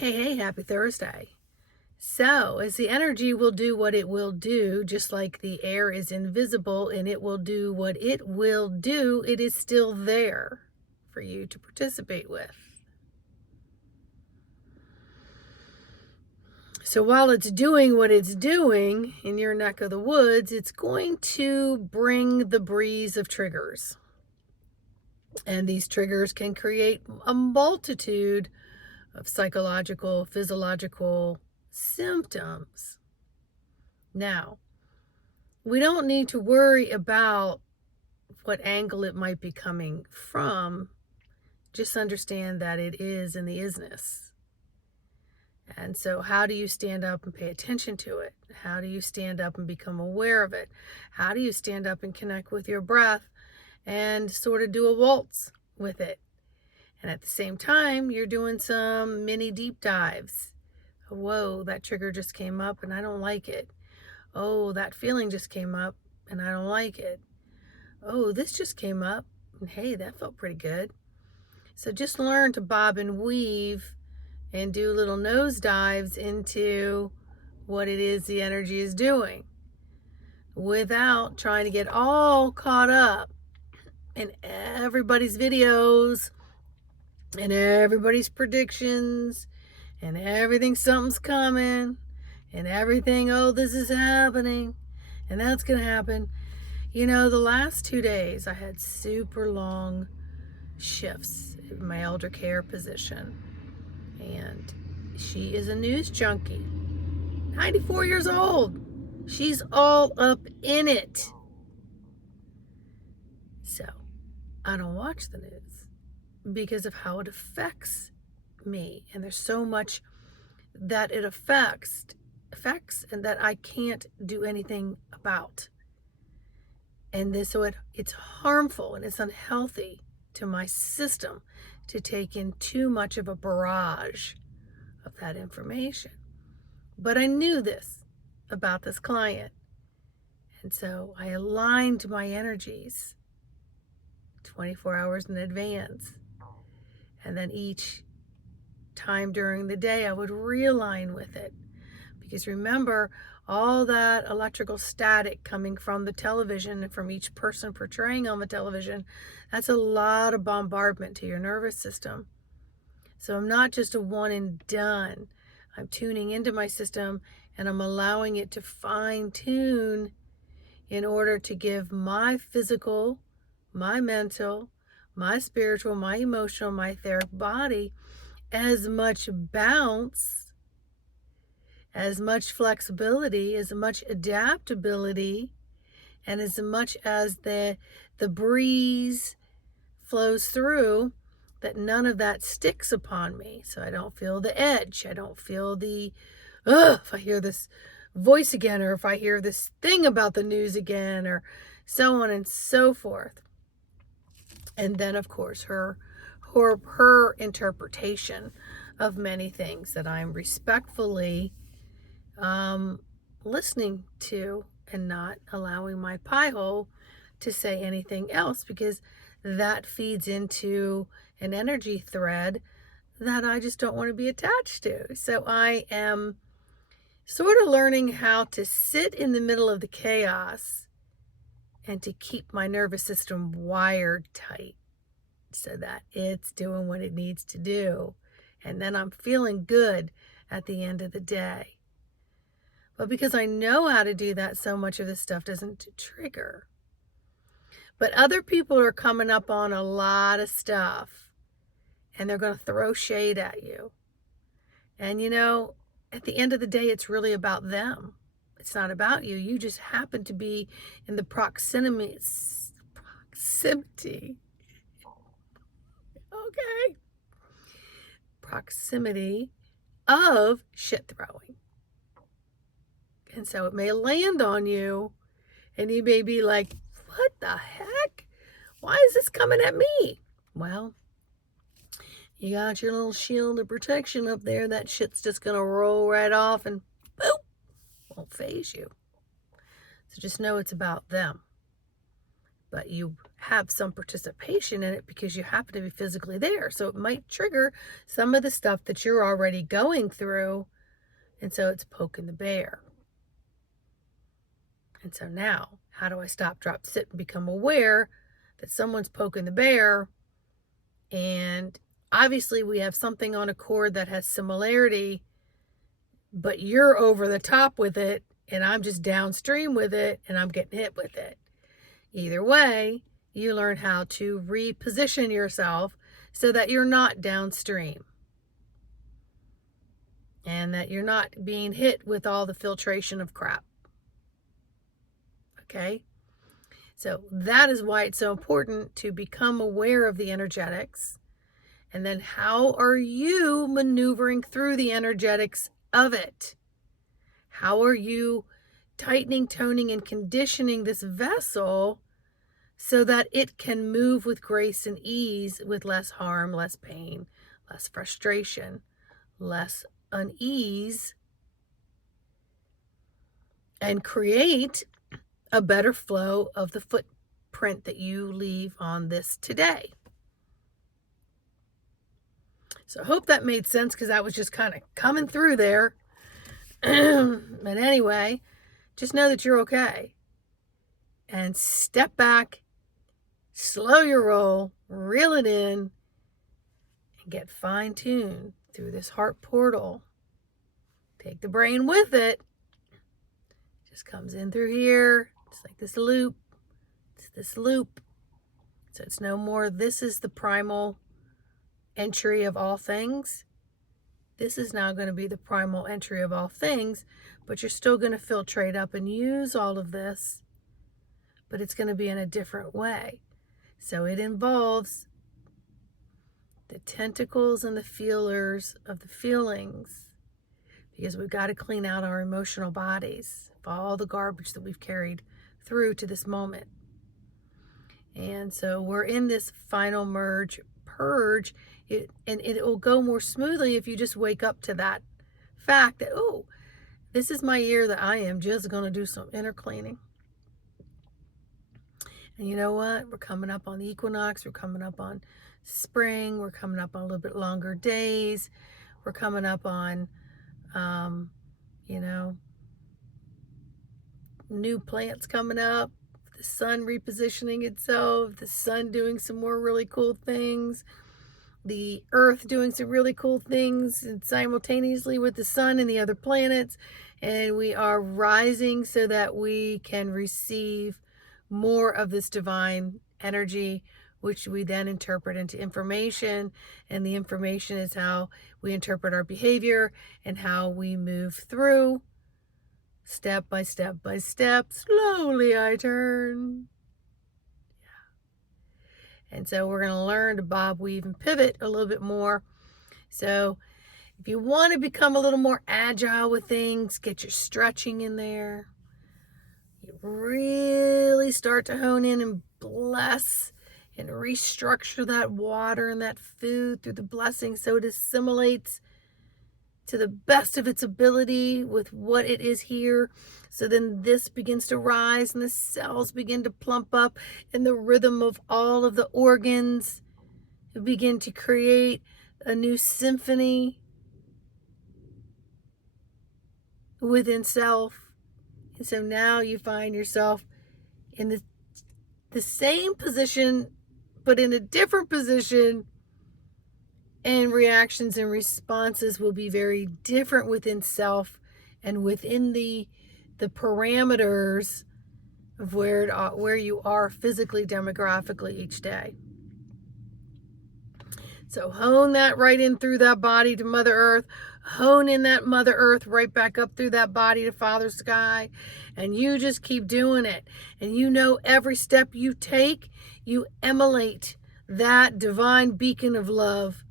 Hey, happy Thursday. So, as the energy will do what it will do, just like the air is invisible and it will do what it will do, it is still there for you to participate with. So, while it's doing what it's doing in your neck of the woods, it's going to bring the breeze of triggers. And these triggers can create a multitude of psychological, physiological symptoms. Now, we don't need to worry about what angle it might be coming from. Just understand that it is in the isness. And so, how do you stand up and pay attention to it? How do you stand up and become aware of it? How do you stand up and connect with your breath and sort of do a waltz with it? And at the same time, you're doing some mini deep dives. Whoa, that trigger just came up and I don't like it. Oh, that feeling just came up and I don't like it. Oh, this just came up and hey, that felt pretty good. So just learn to bob and weave and do little nose dives into what it is the energy is doing without trying to get all caught up in everybody's videos and everybody's predictions and everything, something's coming and everything, oh, this is happening and that's going to happen. You know, the last 2 days I had super long shifts in my elder care position. And she is a news junkie, 94 years old. She's all up in it. So I don't watch the news because of how it affects me. And there's so much that it affects and that I can't do anything about. And this, so it's harmful and it's unhealthy to my system to take in too much of a barrage of that information. But I knew this about this client. And so I aligned my energies 24 hours in advance. And then each time during the day, I would realign with it. Because remember, all that electrical static coming from the television and from each person portraying on the television, that's a lot of bombardment to your nervous system. So I'm not just a one and done. I'm tuning into my system and I'm allowing it to fine tune in order to give my physical, my mental, my spiritual, my emotional, my etheric body as much bounce, as much flexibility, as much adaptability, and as much as the breeze flows through, that none of that sticks upon me. So I don't feel the edge. I don't feel the, if I hear this voice again, or if I hear this thing about the news again, or so on and so forth. And then, of course, her interpretation of many things that I'm respectfully listening to and not allowing my pie hole to say anything else, because that feeds into an energy thread that I just don't want to be attached to. So I am sort of learning how to sit in the middle of the chaos and to keep my nervous system wired tight so that it's doing what it needs to do. And then I'm feeling good at the end of the day. But because I know how to do that, so much of this stuff doesn't trigger. But other people are coming up on a lot of stuff and they're going to throw shade at you. And you know, at the end of the day, it's really about them. It's not about you. You just happen to be in the proximity. Okay. Proximity of shit throwing. And so it may land on you and you may be like, what the heck? Why is this coming at me? Well, you got your little shield of protection up there. That shit's just going to roll right off and boop, won't phase you. So just know it's about them. But you have some participation in it because you happen to be physically there. So it might trigger some of the stuff that you're already going through. And so it's poking the bear. And so now, how do I stop, drop, sit, and become aware that someone's poking the bear? And obviously we have something on a cord that has similarity, but you're over the top with it and I'm just downstream with it and I'm getting hit with it. Either way, you learn how to reposition yourself so that you're not downstream and that you're not being hit with all the filtration of crap. Okay? So that is why it's so important to become aware of the energetics. And then how are you maneuvering through the energetics of it? How are you tightening, toning, and conditioning this vessel so that it can move with grace and ease, with less harm, less pain, less frustration, less unease, and create a better flow of the footprint that you leave on this today? So I hope that made sense, because that was just kind of coming through there. But anyway, just know that you're okay. And step back, slow your roll, reel it in, and get fine-tuned through this heart portal. Take the brain with it. Just comes in through here. It's like this loop. It's this loop. So it's no more, this is the primal entry of all things. This is now going to be the primal entry of all things, but you're still going to filtrate up and use all of this, but it's going to be in a different way. So it involves the tentacles and the feelers of the feelings, because we've got to clean out our emotional bodies of all the garbage that we've carried through to this moment. And so we're in this final merge, purge, and it will go more smoothly if you just wake up to that fact that, oh, this is my year that I am just going to do some inner cleaning. And you know what? We're coming up on the equinox. We're coming up on spring. We're coming up on a little bit longer days. We're coming up on, new plants coming up, the sun repositioning itself, the sun doing some more really cool things, the earth doing some really cool things, and simultaneously with the sun and the other planets. And we are rising so that we can receive more of this divine energy, which we then interpret into information. And the information is how we interpret our behavior and how we move through. Step by step by step, slowly I turn. Yeah. And so we're going to learn to bob, weave, and pivot a little bit more. So if you want to become a little more agile with things, get your stretching in there. You really start to hone in and bless and restructure that water and that food through the blessing so it assimilates to the best of its ability with what it is here. So then this begins to rise and the cells begin to plump up, and the rhythm of all of the organs begin to create a new symphony within self. And so now you find yourself in the same position, but in a different position, and reactions and responses will be very different within self and within the parameters of where you are physically, demographically each day. So hone that right in through that body to Mother Earth. Hone in that Mother Earth right back up through that body to Father Sky. And you just keep doing it. And you know every step you take, you emulate that divine beacon of love.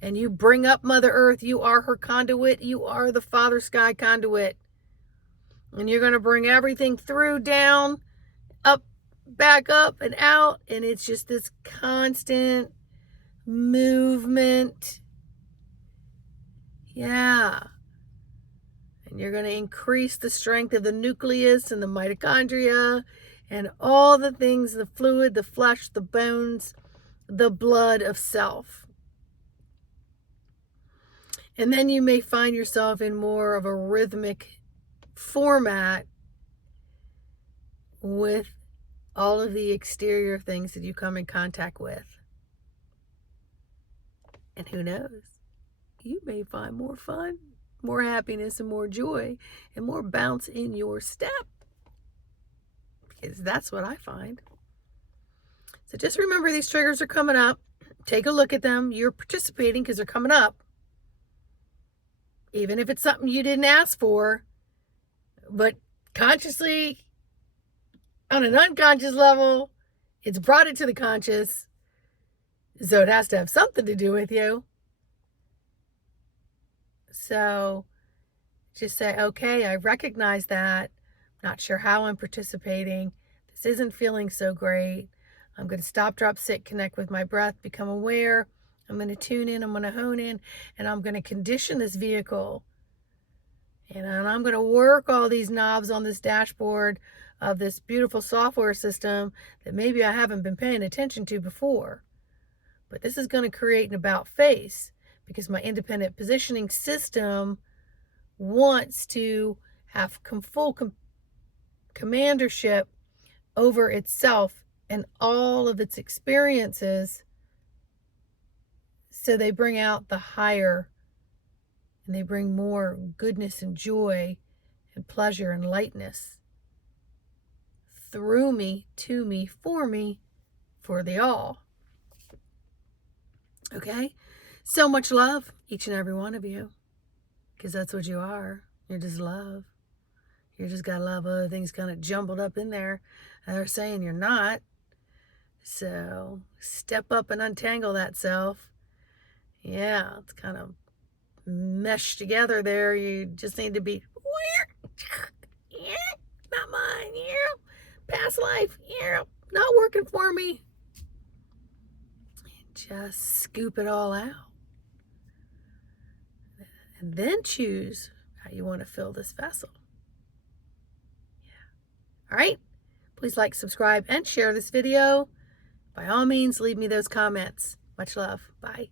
And you bring up Mother Earth. You are her conduit. You are the Father Sky conduit. And you're going to bring everything through, down, up, back up, and out. And it's just this constant movement. Yeah. And you're going to increase the strength of the nucleus and the mitochondria. and all the things, the fluid, the flesh, the bones, the blood of self. And then you may find yourself in more of a rhythmic format with all of the exterior things that you come in contact with. And who knows? You may find more fun, more happiness, and more joy, and more bounce in your step. Because that's what I find. So just remember, these triggers are coming up. Take a look at them. You're participating because they're coming up. Even if it's something you didn't ask for, but consciously, on an unconscious level, it's brought it to the conscious. So it has to have something to do with you. So just say, okay, I recognize that. Not sure how I'm participating. This isn't feeling so great. I'm going to stop, drop, sit, connect with my breath, become aware. I'm going to tune in, I'm going to hone in, and I'm going to condition this vehicle. And I'm going to work all these knobs on this dashboard of this beautiful software system that maybe I haven't been paying attention to before. But this is going to create an about face, because my independent positioning system wants to have full commandership over itself and all of its experiences. So they bring out the higher, and they bring more goodness and joy and pleasure and lightness through me, to me, for the all. Okay? So much love, each and every one of you, because that's what you are. You're just love. You just got a lot of other things kind of jumbled up in there, and they're saying you're not. So step up and untangle that self. Yeah, it's kind of meshed together there. You just need to be, not mine, past life, not working for me. Just scoop it all out. And then choose how you want to fill this vessel. Yeah. All right. Please like, subscribe, and share this video. By all means, leave me those comments. Much love. Bye.